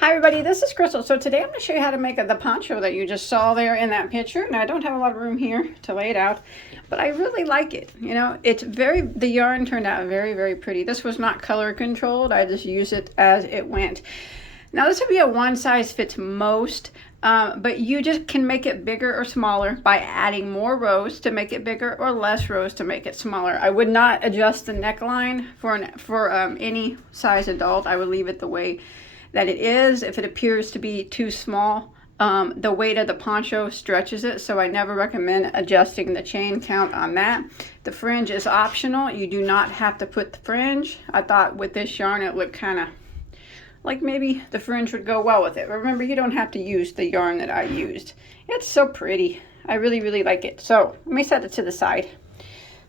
Hi everybody, this is Crystal. So today I'm going to show you how to make the poncho that you just saw there in that picture. Now I don't have a lot of room here to lay it out, but I really like it. You know, the yarn turned out very, very pretty. This was not color controlled. I just used it as it went. Now this would be a one size fits most, but you just can make it bigger or smaller by adding more rows to make it bigger or less rows to make it smaller. I would not adjust the neckline for any size adult. I would leave it the way that it is. If it appears to be too small, the weight of the poncho stretches it, so I never recommend adjusting the chain count on that. The fringe is optional. You do not have to put the fringe. I thought with this yarn it looked kind of like maybe the fringe would go well with it. Remember, you don't have to use the yarn that I used. It's so pretty. I really, really like it. So let me set it to the side.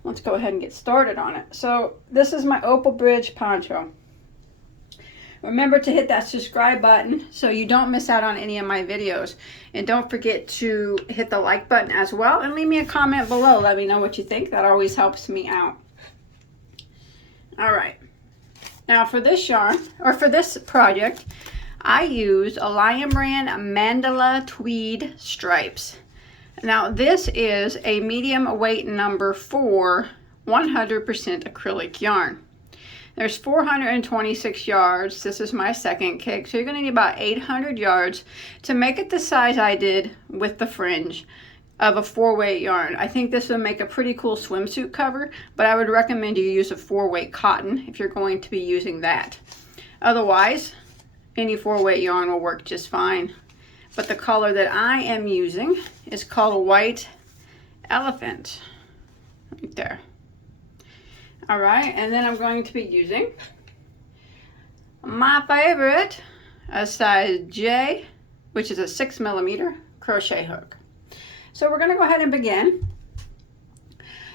Let's go ahead and get started on it. So this is my Opal Bridge poncho. Remember to hit that subscribe button so you don't miss out on any of my videos. And don't forget to hit the like button as well and leave me a comment below. Let me know what you think. That always helps me out. All right. Now for this yarn, or for this project, I used a Lion Brand Mandala Tweed Stripes. Now this is a medium weight number 4 100% acrylic yarn. There's 426 yards. This is my second cake, so you're going to need about 800 yards to make it the size I did with the fringe of a 4-weight yarn. I think this would make a pretty cool swimsuit cover, but I would recommend you use a 4-weight cotton if you're going to be using that. Otherwise, any 4-weight yarn will work just fine. But the color that I am using is called White Elephant. Right there. All right, and then I'm going to be using my favorite, a size J, which is a 6mm crochet hook. So we're going to go ahead and begin.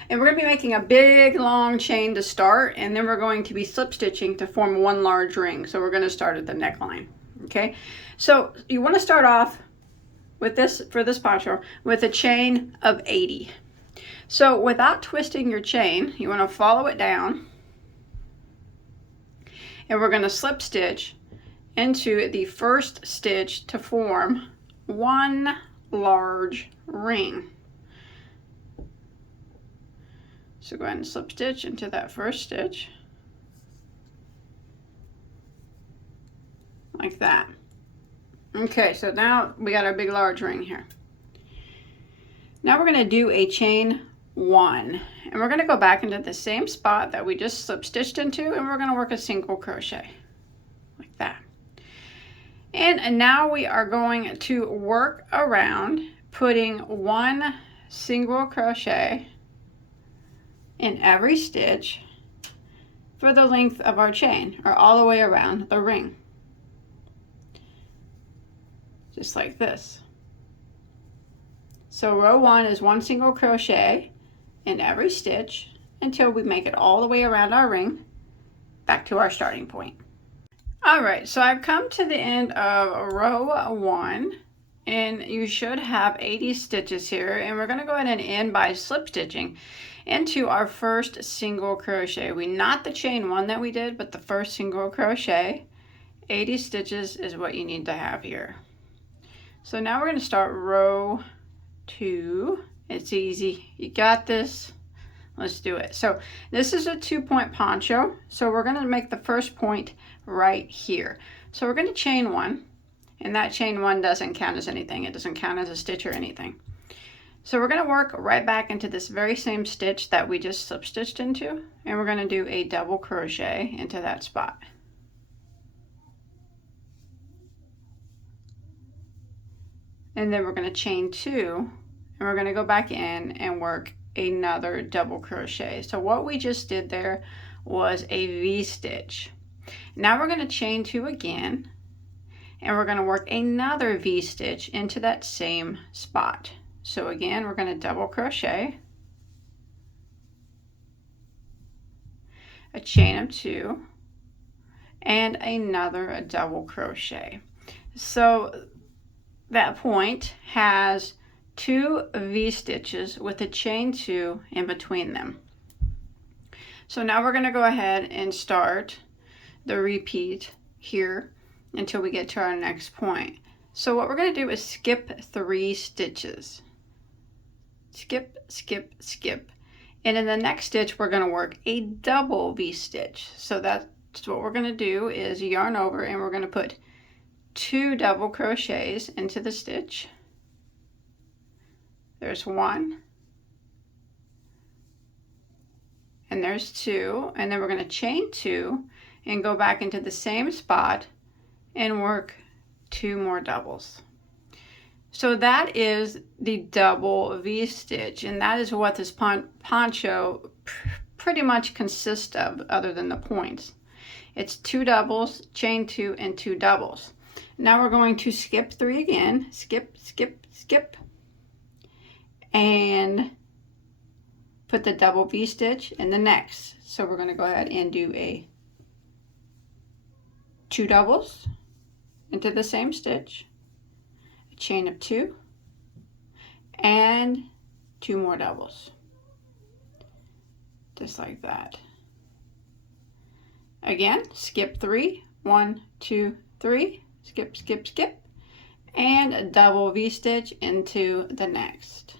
And we're going to be making a big long chain to start, and then we're going to be slip stitching to form one large ring. So we're going to start at the neckline. Okay, so you want to start off with this, for this poncho, with a chain of 80. So without twisting your chain, you want to follow it down, and we're going to slip stitch into the first stitch to form one large ring. So go ahead and slip stitch into that first stitch like that. Okay, so now we got our big large ring here. Now we're going to do a chain 1, and we're going to go back into the same spot that we just slip stitched into, and we're going to work a single crochet like that. And now we are going to work around putting one single crochet in every stitch for the length of our chain, or all the way around the ring, just like this. So row 1 is one single crochet in every stitch until we make it all the way around our ring back to our starting point. All right, so I've come to the end of row 1, and you should have 80 stitches here, and we're going to go ahead and end by slip stitching into our first single crochet. Not the chain 1 that we did, but the first single crochet. 80 stitches is what you need to have here. So now we're going to start row 2. It's easy. You got this. Let's do it. So this is a 2-point poncho. So we're going to make the first point right here. So we're going to chain 1, and that chain 1 doesn't count as anything. It doesn't count as a stitch or anything. So we're going to work right back into this very same stitch that we just slip stitched into, and we're going to do a double crochet into that spot. And then we're going to chain 2, and we're going to go back in and work another double crochet. So what we just did there was a V-stitch. Now we're going to chain 2 again, and we're going to work another V-stitch into that same spot. So again, we're going to double crochet, a chain of 2, and another double crochet. So that point has 2 V-stitches with a chain 2 in between them. So now we're going to go ahead and start the repeat here until we get to our next point. So what we're going to do is skip 3 stitches. Skip, skip, skip. And in the next stitch, we're going to work a double V-stitch. So that's what we're going to do is yarn over, and we're going to put 2 double crochets into the stitch. There's 1. And there's 2. And then we're going to chain 2 and go back into the same spot and work 2 more doubles. So that is the double V-stitch, and that is what this poncho pretty much consists of, other than the points. It's 2 doubles, chain 2, and 2 doubles. Now we're going to skip 3 again. Skip, skip, skip. And put the double V-stitch in the next. So we're going to go ahead and do a 2 doubles into the same stitch, a chain of 2, and 2 more doubles, just like that. Again, skip 3, 1, 2, 3, skip, skip, skip, and a double V-stitch into the next.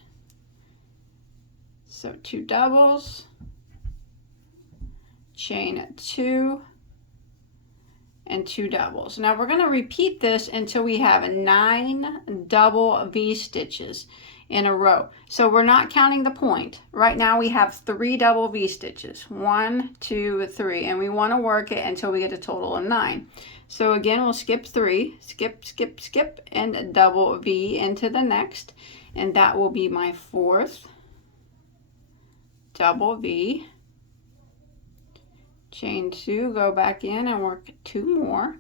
So 2 doubles, chain 2, and 2 doubles. Now we're going to repeat this until we have 9 double V-stitches in a row. So we're not counting the point. Right now we have 3 double V-stitches. 1, 2, 3, and we want to work it until we get a total of 9. So again, we'll skip 3, skip, skip, skip, and double V into the next, and that will be my 4th double V. Chain 2, go back in and work 2 more,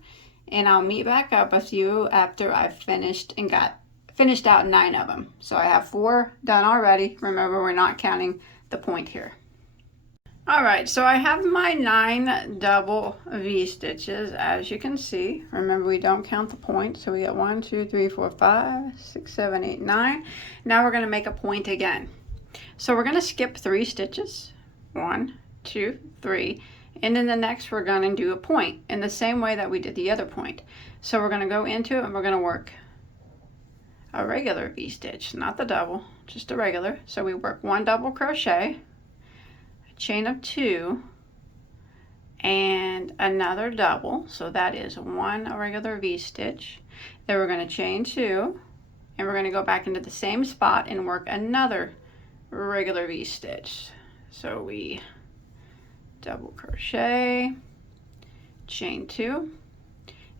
and I'll meet back up with you after I've finished out 9 of them. So I have 4 done already. Remember, we're not counting the point here. All right, so I have my 9 double V stitches, as you can see. Remember, we don't count the point, so we got 1, 2, 3, 4, 5, 6, 7, 8, 9. Now we're going to make a point again. So we're going to skip 3 stitches. 1, 2, 3. And in the next, we're going to do a point in the same way that we did the other point. So we're going to go into it, and we're going to work a regular V-stitch, not the double, just a regular. So we work 1 double crochet, a chain of 2, and another double. So that is 1 regular V-stitch. Then we're going to chain 2, and we're going to go back into the same spot and work another regular V-stitch. So we double crochet, chain 2,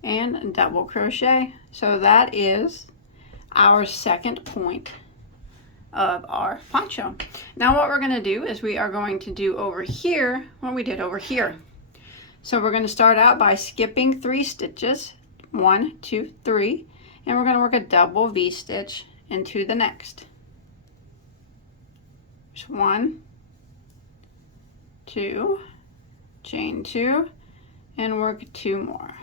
and double crochet. So that is our second point of our poncho. Now what we're going to do is we are going to do over here what we did over here. So we're going to start out by skipping 3 stitches, 1, 2, 3, and we're going to work a double V-stitch into the next. There's 1, 2, chain 2, and work 2 more.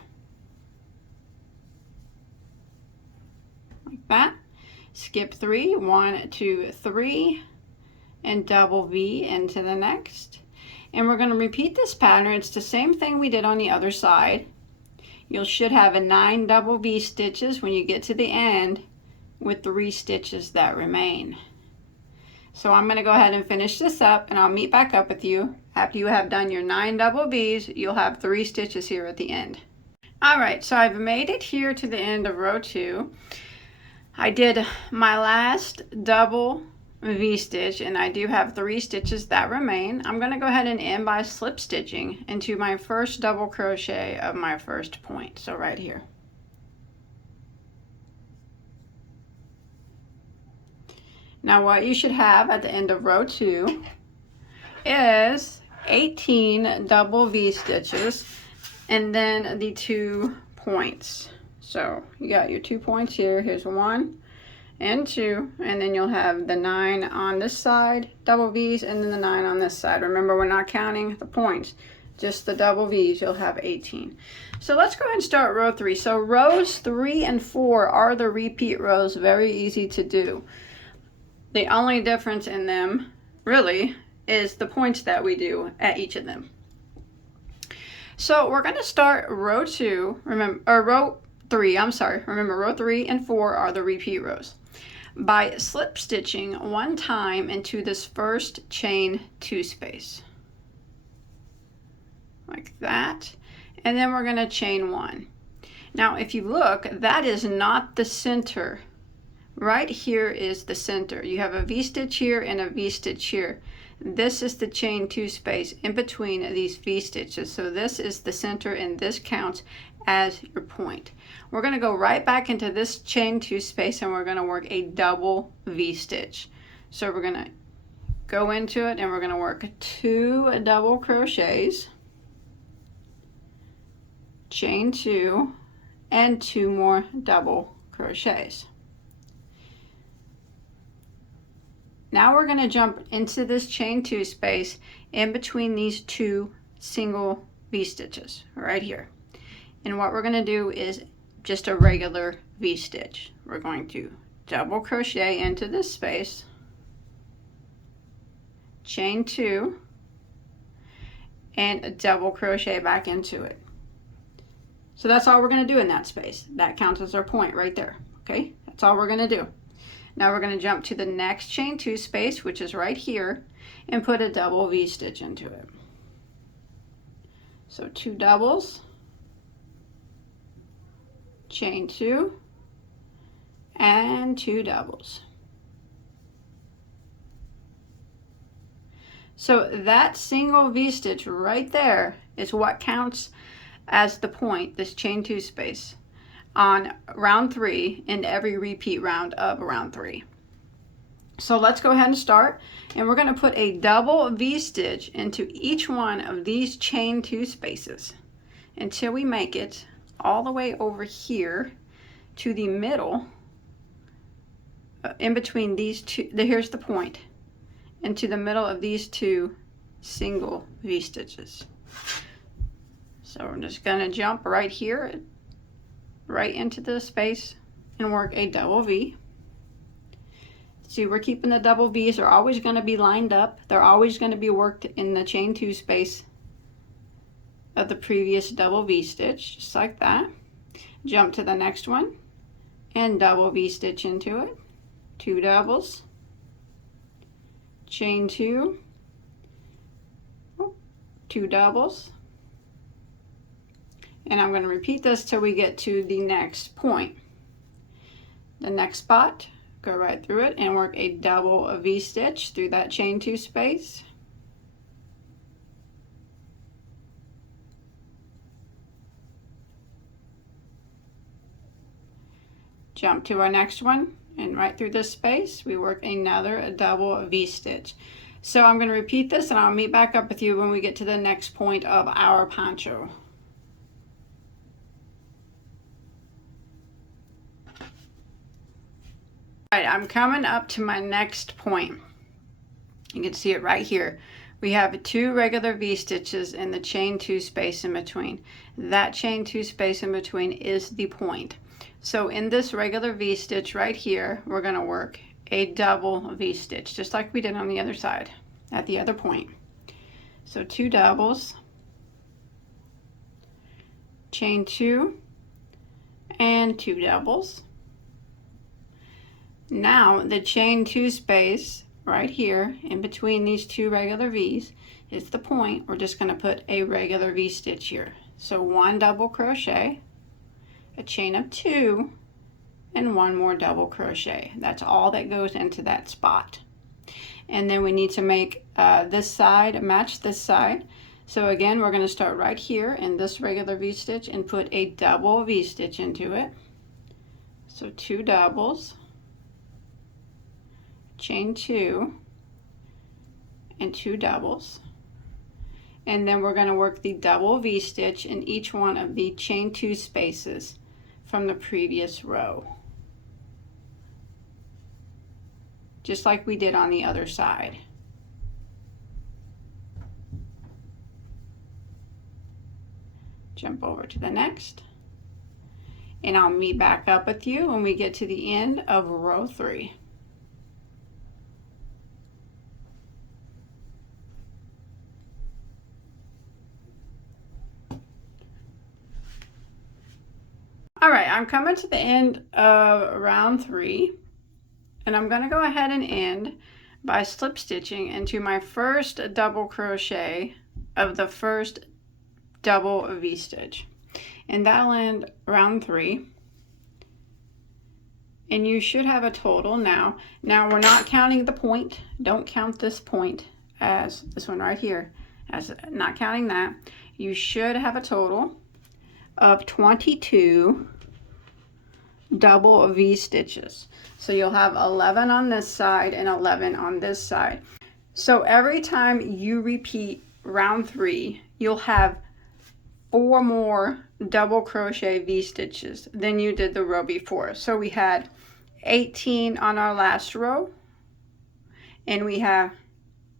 Like that. Skip 3, 1, 2, 3, and double V into the next. And we're going to repeat this pattern. It's the same thing we did on the other side. You should have a 9 double V stitches when you get to the end with 3 stitches that remain. So I'm going to go ahead and finish this up, and I'll meet back up with you after you have done your 9 double V's. You'll have 3 stitches here at the end. All right, so I've made it here to the end of row 2. I did my last double V-stitch, and I do have 3 stitches that remain. I'm going to go ahead and end by slip stitching into my first double crochet of my first point. So right here. Now what you should have at the end of row 2 is 18 double V-stitches and then the 2 points. So you got your 2 points here. Here's 1 and 2, and then you'll have the 9 on this side, double V's, and then the 9 on this side. Remember, we're not counting the points, just the double V's. You'll have 18. So let's go ahead and start row 3. So rows 3 and 4 are the repeat rows, very easy to do. The only difference in them, really, is the points that we do at each of them. So we're going to start row 2, remember, or row 3, I'm sorry. Remember, row 3 and 4 are the repeat rows. By slip stitching one time into this first chain 2 space. Like that. And then we're going to chain 1. Now, if you look, that is not the center. Right here is the center. You have a V-stitch here and a V-stitch here. This is the chain 2 space in between these V-stitches. So this is the center and this counts as your point. We're going to go right back into this chain 2 space and we're going to work a double V-stitch. So we're going to go into it and we're going to work 2 double crochets, chain 2, and 2 more double crochets. Now we're going to jump into this chain 2 space in between these 2 single V-stitches right here. And what we're going to do is just a regular V-stitch. We're going to double crochet into this space, chain 2, and a double crochet back into it. So that's all we're going to do in that space. That counts as our point right there. Okay, that's all we're going to do. Now we're going to jump to the next chain 2 space, which is right here, and put a double V-stitch into it. So 2 doubles, chain 2, and 2 doubles. So that single V-stitch right there is what counts as the point, this chain 2 space, on round 3 in every repeat round of round 3. So let's go ahead and start, and we're going to put a double V-stitch into each one of these chain 2 spaces until we make it all the way over here to the middle, in between these two, here's the point, into the middle of these 2 single V-stitches. So we're just going to jump right here, right into the space, and work a double V. See, we're keeping the double V's. They're always going to be lined up. They're always going to be worked in the chain 2 space of the previous double V stitch, just like that. Jump to the next one and double V stitch into it. 2 doubles, chain 2, 2 doubles, and I'm going to repeat this till we get to the next point. The next spot, go right through it and work a double V-stitch through that chain 2 space. Jump to our next one, and right through this space we work another double V-stitch. So I'm going to repeat this and I'll meet back up with you when we get to the next point of our poncho. Alright, I'm coming up to my next point. You can see it right here. We have 2 regular V-stitches in the chain 2 space in between. That chain 2 space in between is the point. So in this regular V-stitch right here, we're going to work a double V-stitch, just like we did on the other side, at the other point. So 2 doubles, chain 2, and 2 doubles. Now the chain 2 space right here in between these 2 regular V's is the point. We're just going to put a regular V-stitch here. So 1 double crochet, a chain of 2, and 1 more double crochet. That's all that goes into that spot. And then we need to make this side match this side. So again, we're going to start right here in this regular V-stitch and put a double V-stitch into it. So 2 doubles, chain 2, and 2 doubles, and then we're going to work the double V-stitch in each one of the chain 2 spaces from the previous row, just like we did on the other side. Jump over to the next, and I'll meet back up with you when we get to the end of row 3. All right, I'm coming to the end of round 3, and I'm going to go ahead and end by slip stitching into my first double crochet of the first double V-stitch, and that'll end round 3. And you should have a total now. Now we're not counting the point. Don't count this point as this one right here, as not counting that. You should have a total of 22 double V stitches. So you'll have 11 on this side and 11 on this side. So every time you repeat round 3, you'll have 4 more double crochet V stitches than you did the row before. So we had 18 on our last row, and we have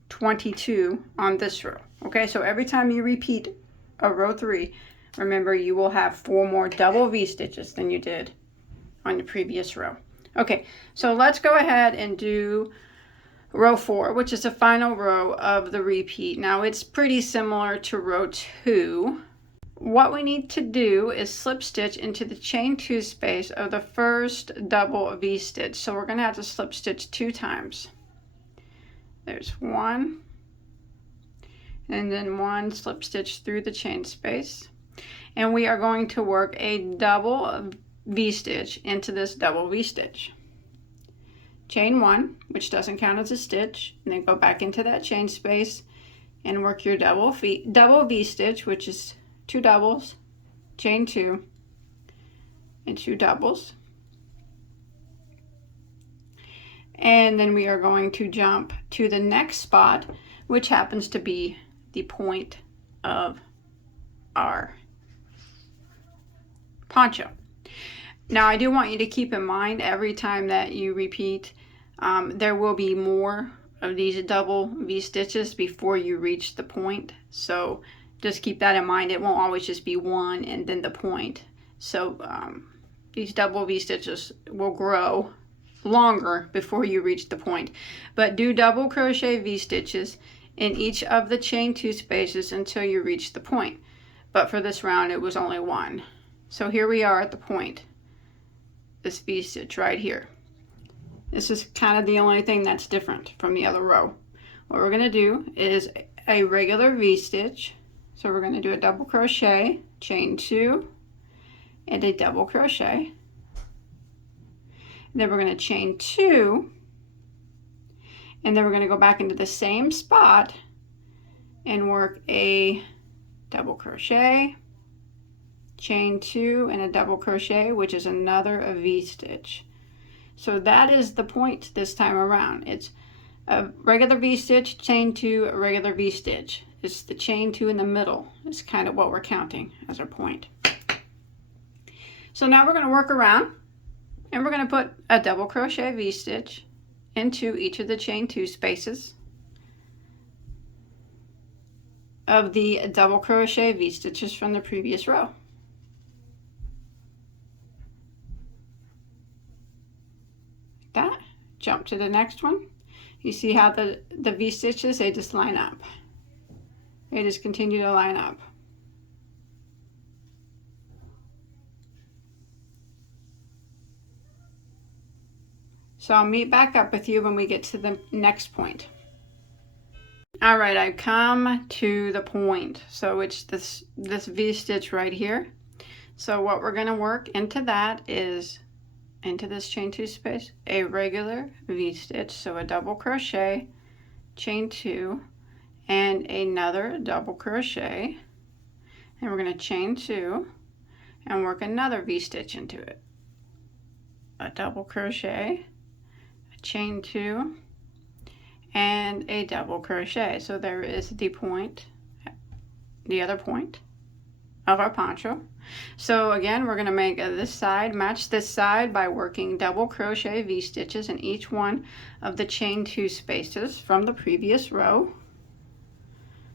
22 on this row. Okay, so every time you repeat a row 3, remember you will have 4 more double V stitches than you did on the previous row. Okay, so let's go ahead and do row 4, which is the final row of the repeat. Now it's pretty similar to row 2. What we need to do is slip stitch into the chain 2 space of the first double V stitch. So we're going to have to slip stitch 2 times. There's 1, and then 1 slip stitch through the chain space. And we are going to work a double V stitch into this double V stitch. Chain 1, which doesn't count as a stitch, and then go back into that chain space and work your double V stitch, which is 2 doubles, chain 2, and 2 doubles. And then we are going to jump to the next spot, which happens to be the point of our poncho. Now I do want you to keep in mind every time that you repeat, there will be more of these double V stitches before you reach the point. So just keep that in mind. It won't always just be 1 and then the point. So these double V stitches will grow longer before you reach the point. But do double crochet V stitches in each of the chain 2 spaces until you reach the point. But for this round it was only 1. So here we are at the point. This V stitch right here. This is kind of the only thing that's different from the other row. What we're going to do is a regular V stitch. So we're going to do a double crochet, chain 2, and a double crochet. And then we're going to chain 2, and then we're going to go back into the same spot and work a double crochet, chain 2, and a double crochet, which is another V stitch. So that is the point this time around. It's a regular V stitch, chain 2, a regular V stitch. It's the chain 2 in the middle. It's kind of what we're counting as our point. So now we're going to work around, and we're going to put a double crochet V stitch into each of the chain 2 spaces of the double crochet V stitches from the previous row. That, jump to the next one. You see how the V stitches, they just line up. They just continue to line up. So I'll meet back up with you when we get to the next point. All right, I've come to the point. So it's this V stitch right here. So what we're going to work into that is into this chain 2 space, a regular V stitch, so a double crochet, chain 2, and another double crochet, and we're going to chain 2 and work another V stitch into it, a double crochet, a chain 2, and a double crochet. So there is the point, the other point of our poncho. So again, we're going to make this side match this side by working double crochet V stitches in each one of the chain 2 spaces from the previous row.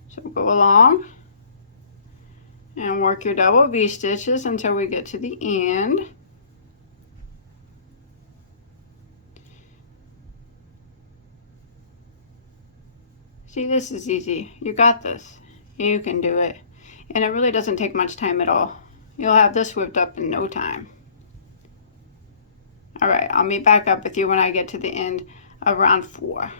So go along and work your double V stitches until we get to the end. See, this is easy. You got this. You can do it. And it really doesn't take much time at all. You'll have this whipped up in no time. All right, I'll meet back up with you when I get to the end of round 4.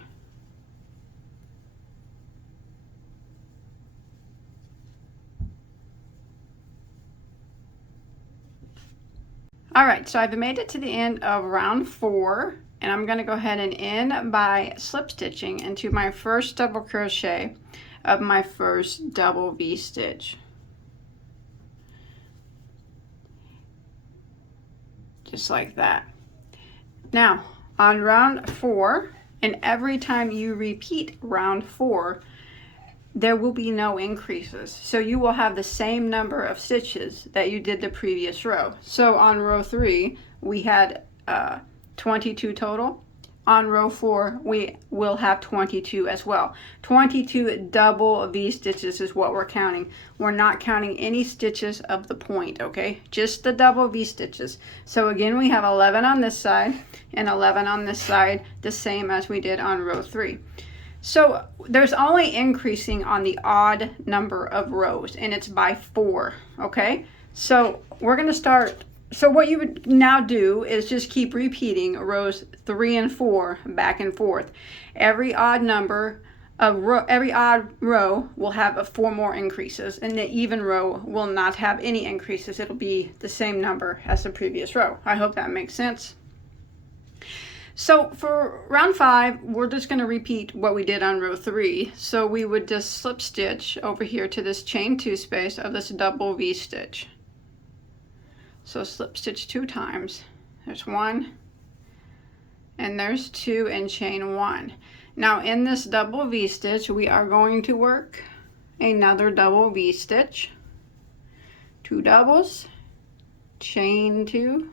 All right, so I've made it to the end of round 4, and I'm going to go ahead and end by slip stitching into my first double crochet of my first double V-stitch. Just like that. Now, on round 4, and every time you repeat round 4, there will be no increases. So you will have the same number of stitches that you did the previous row. So on row 3, we had 22 total. On row 4, we will have 22 as well. 22 double V-stitches is what we're counting. We're not counting any stitches of the point, okay? Just the double V-stitches. So again, we have 11 on this side and 11 on this side, the same as we did on row 3. So there's only increasing on the odd number of rows, and it's by 4, okay? So we're going to start. So what you would now do is just keep repeating rows 3 and 4 back and forth. Every odd number of every odd row will have 4 more increases, and the even row will not have any increases. It'll be the same number as the previous row. I hope that makes sense. So for round 5, we're just going to repeat what we did on row 3. So we would just slip stitch over here to this chain 2 space of this double V-stitch. So slip stitch 2 times. There's 1 and there's 2 and chain 1. Now in this double V-stitch, we are going to work another double V-stitch, 2 doubles, chain 2,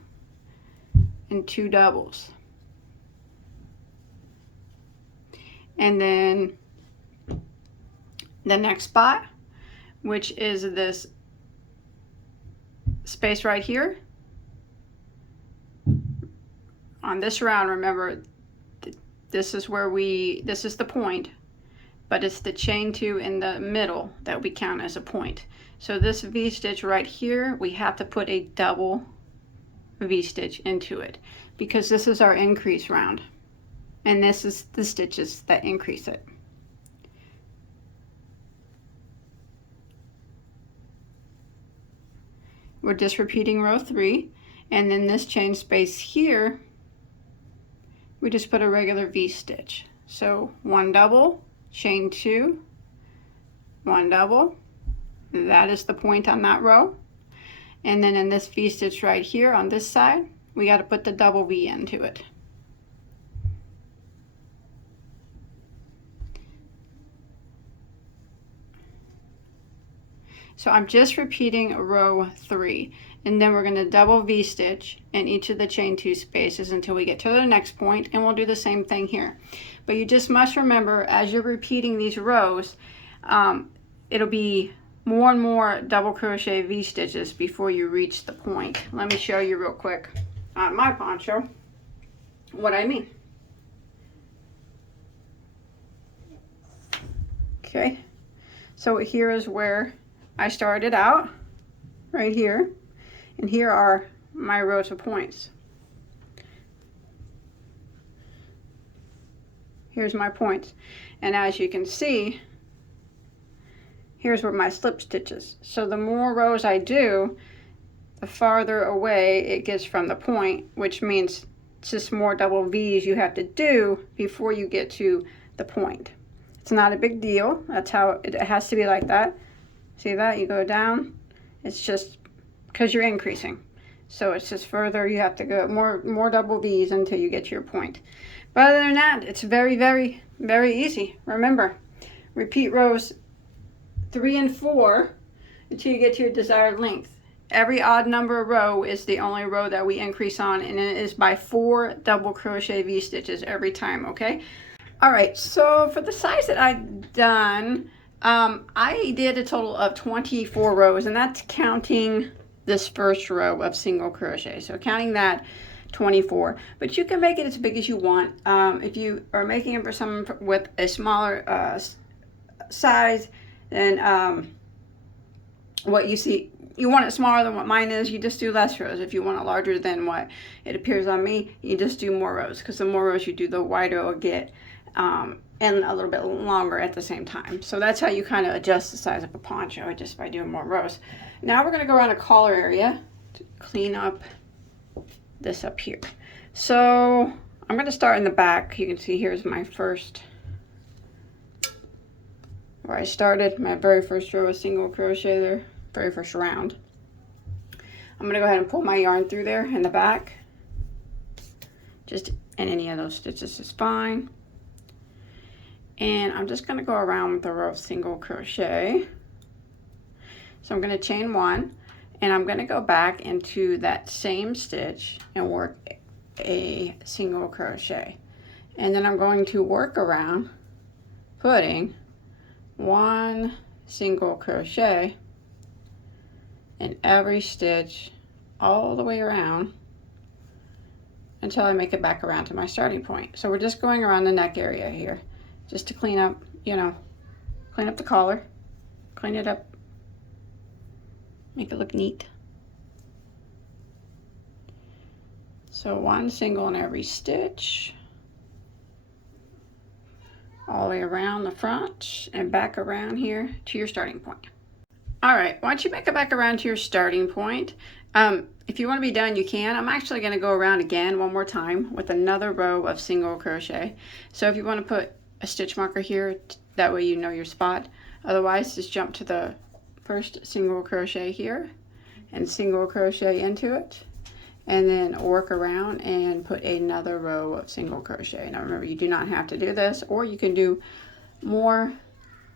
and 2 doubles. And then the next spot, which is this space right here. On this round, remember, this is where this is the point, but it's the chain 2 in the middle that we count as a point. So this V-stitch right here, we have to put a double V-stitch into it because this is our increase round. And this is the stitches that increase it. We're just repeating row 3, and then this chain space here, we just put a regular V-stitch. So 1 double, chain 2, 1 double, that is the point on that row. And then in this V-stitch right here on this side, we got to put the double V into it. So I'm just repeating row 3, and then we're going to double V-stitch in each of the chain 2 spaces until we get to the next point, and we'll do the same thing here. But you just must remember, as you're repeating these rows, it'll be more and more double crochet V-stitches before you reach the point. Let me show you real quick on my poncho what I mean. Okay, so here is where I started out, right here, and here are my rows of points. Here's my points, and as you can see, here's where my slip stitches. So the more rows I do, the farther away it gets from the point, which means it's just more double V's you have to do before you get to the point. It's not a big deal. That's how it has to be like that. See that? You go down. It's just because you're increasing. So it's just further. You have to go more double V's until you get to your point. But other than that, it's very, very, very easy. Remember, repeat rows 3 and 4 until you get to your desired length. Every odd number row is the only row that we increase on, and it is by 4 double crochet V-stitches every time, okay? All right, so for the size that I've done, I did a total of 24 rows, and that's counting this first row of single crochet. So counting that, 24. But you can make it as big as you want. If you are making it for someone with a smaller size, then what you see you want it smaller than what mine is, you just do less rows. If you want it larger than what it appears on me, you just do more rows, because the more rows you do, the wider it will get, and a little bit longer at the same time. So that's how you kind of adjust the size of a poncho, just by doing more rows. Now we're going to go around a collar area to clean up this up here. So I'm going to start in the back. You can see here's my first, where I started, my very first row of single crochet there, very first round. I'm going to go ahead and pull my yarn through there in the back. Just in any of those stitches is fine. And I'm just going to go around with a row of single crochet. So I'm going to chain 1, and I'm going to go back into that same stitch and work a single crochet. And then I'm going to work around putting 1 single crochet in every stitch all the way around until I make it back around to my starting point. So we're just going around the neck area here, just to clean up, you know, clean up the collar, clean it up, make it look neat. So 1 single in every stitch, all the way around the front and back around here to your starting point. All right, once you make it back around to your starting point, if you want to be done, you can. I'm actually going to go around again one more time with another row of single crochet. So if you want to put a stitch marker here, that way you know your spot. Otherwise, just jump to the first single crochet here and single crochet into it, and then work around and put another row of single crochet. Now remember, you do not have to do this, or you can do more.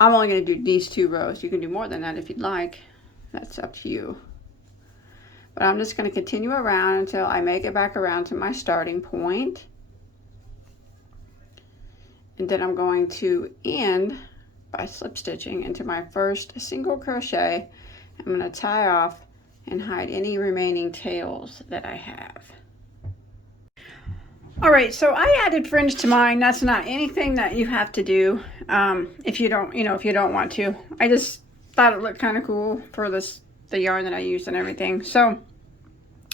I'm only going to do these 2 rows. You can do more than that if you'd like. That's up to you. But I'm just going to continue around until I make it back around to my starting point. And then I'm going to end by slip stitching into my first single crochet. I'm going to tie off and hide any remaining tails that I have. All right, so I added fringe to mine. That's not anything that you have to do if you don't, if you don't want to. I just thought it looked kind of cool for the yarn that I used and everything. So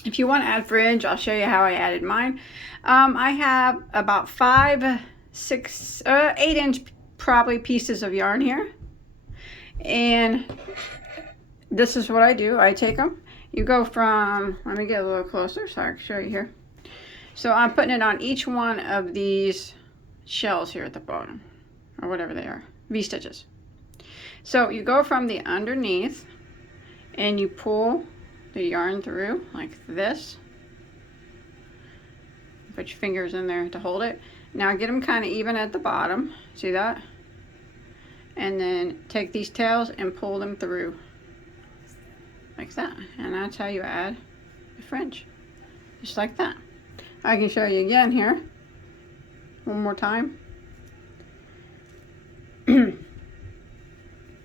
if you want to add fringe, I'll show you how I added mine. I have about 5, 6, 8-inch probably pieces of yarn here, and this is what I do. I take them. You go from, let me get a little closer so I can show you here. So I'm putting it on each one of these shells here at the bottom, or whatever they are, V-stitches. So you go from the underneath and you pull the yarn through like this. Put your fingers in there to hold it. Now get them kind of even at the bottom, see that? And then take these tails and pull them through like that. And that's how you add the fringe, just like that. I can show you again here, one more time.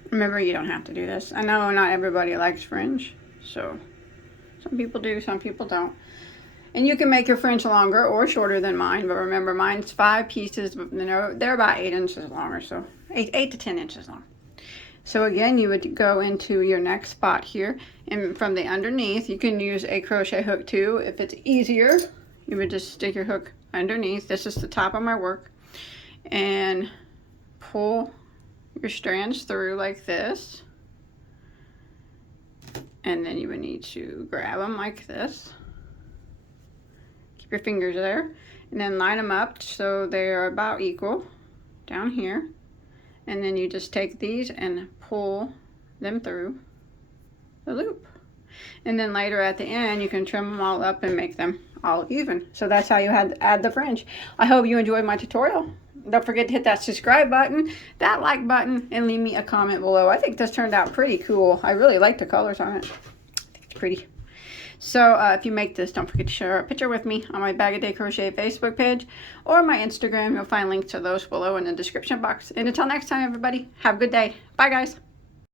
Remember, you don't have to do this. I know not everybody likes fringe, so some people do, some people don't. And you can make your fringe longer or shorter than mine, but remember, mine's 5 pieces, but they're about 8 inches long or so, 8 to 10 inches long. So again, you would go into your next spot here, and from the underneath, you can use a crochet hook too. If it's easier, you would just stick your hook underneath. This is the top of my work, and pull your strands through like this, and then you would need to grab them like this. Keep your fingers there, and then line them up so they are about equal down here, and then you just take these and pull them through the loop, and then later at the end you can trim them all up and make them all even. So that's how you add the fringe. I hope you enjoyed my tutorial. Don't forget to hit that subscribe button, that like button, and leave me a comment below. I think this turned out pretty cool. I really like the colors on it. I think it's pretty. So if you make this, don't forget to share a picture with me on my Bag O Day Crochet Facebook page or my Instagram. You'll find links to those below in the description box. And until next time, everybody, have a good day. Bye, guys.